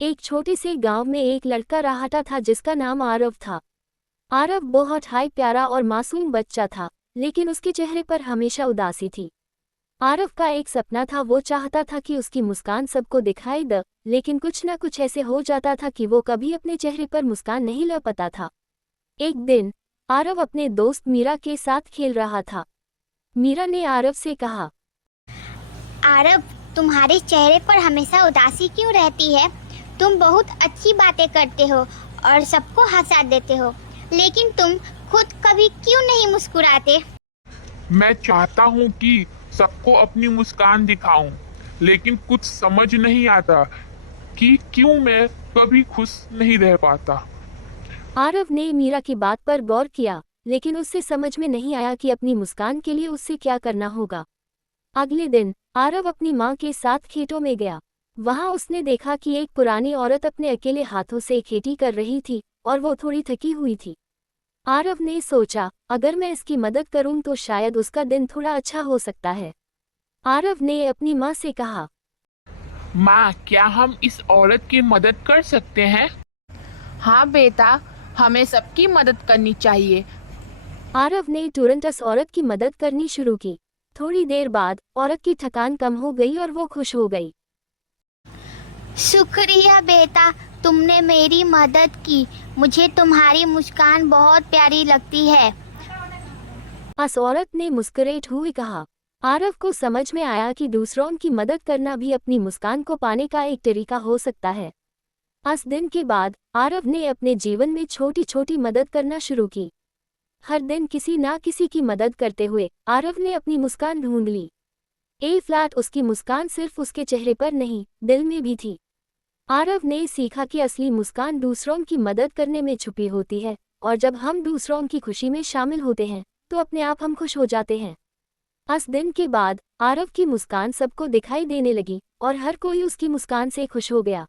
एक छोटे से गांव में एक लड़का रहाता था जिसका नाम आरव था। आरव बहुत हाई प्यारा और मासूम बच्चा था, लेकिन उसके चेहरे पर हमेशा उदासी थी। आरव का एक सपना था, वो चाहता था कि उसकी मुस्कान सबको दिखाई दे, लेकिन कुछ न कुछ ऐसे हो जाता था कि वो कभी अपने चेहरे पर मुस्कान नहीं ला पाता था। एक दिन आरव अपने दोस्त मीरा के साथ खेल रहा था। मीरा ने आरव से कहा, आरव, तुम्हारे चेहरे पर हमेशा उदासी क्यों रहती है? तुम बहुत अच्छी बातें करते हो और सबको हंसा देते हो, लेकिन तुम खुद कभी क्यों नहीं मुस्कुराते? मैं चाहता हूँ कि सबको अपनी मुस्कान दिखाऊं, लेकिन कुछ समझ नहीं आता कि क्यों मैं कभी खुश नहीं रह पाता। आरव ने मीरा की बात पर गौर किया, लेकिन उससे समझ में नहीं आया कि अपनी मुस्कान के लिए उससे क्या करना होगा। अगले दिन आरव अपनी माँ के साथ खेतों में गया। वहां उसने देखा कि एक पुरानी औरत अपने अकेले हाथों से खेती कर रही थी और वो थोड़ी थकी हुई थी। आरव ने सोचा, अगर मैं इसकी मदद करूं तो शायद उसका दिन थोड़ा अच्छा हो सकता है। आरव ने अपनी माँ से कहा, माँ, क्या हम इस औरत की मदद कर सकते हैं? हाँ बेटा, हमें सबकी मदद करनी चाहिए। आरव ने तुरंत उस औरत की मदद करनी शुरू की। थोड़ी देर बाद औरत की थकान कम हो गई और वो खुश हो गई। शुक्रिया बेटा, तुमने मेरी मदद की। मुझे तुम्हारी मुस्कान बहुत प्यारी लगती है। उस औरत ने मुस्कुराते हुए कहा। आरव को समझ में आया कि दूसरों की मदद करना भी अपनी मुस्कान को पाने का एक तरीका हो सकता है। उस दिन के बाद आरव ने अपने जीवन में छोटी छोटी मदद करना शुरू की। हर दिन किसी ना किसी की मदद करते हुए आरव ने अपनी मुस्कान ढूंढ ली। फ्लैट उसकी मुस्कान सिर्फ उसके चेहरे पर नहीं, दिल में भी थी। आरव ने सीखा कि असली मुस्कान दूसरों की मदद करने में छुपी होती है, और जब हम दूसरों की खुशी में शामिल होते हैं तो अपने आप हम खुश हो जाते हैं। उस दिन के बाद आरव की मुस्कान सबको दिखाई देने लगी और हर कोई उसकी मुस्कान से खुश हो गया।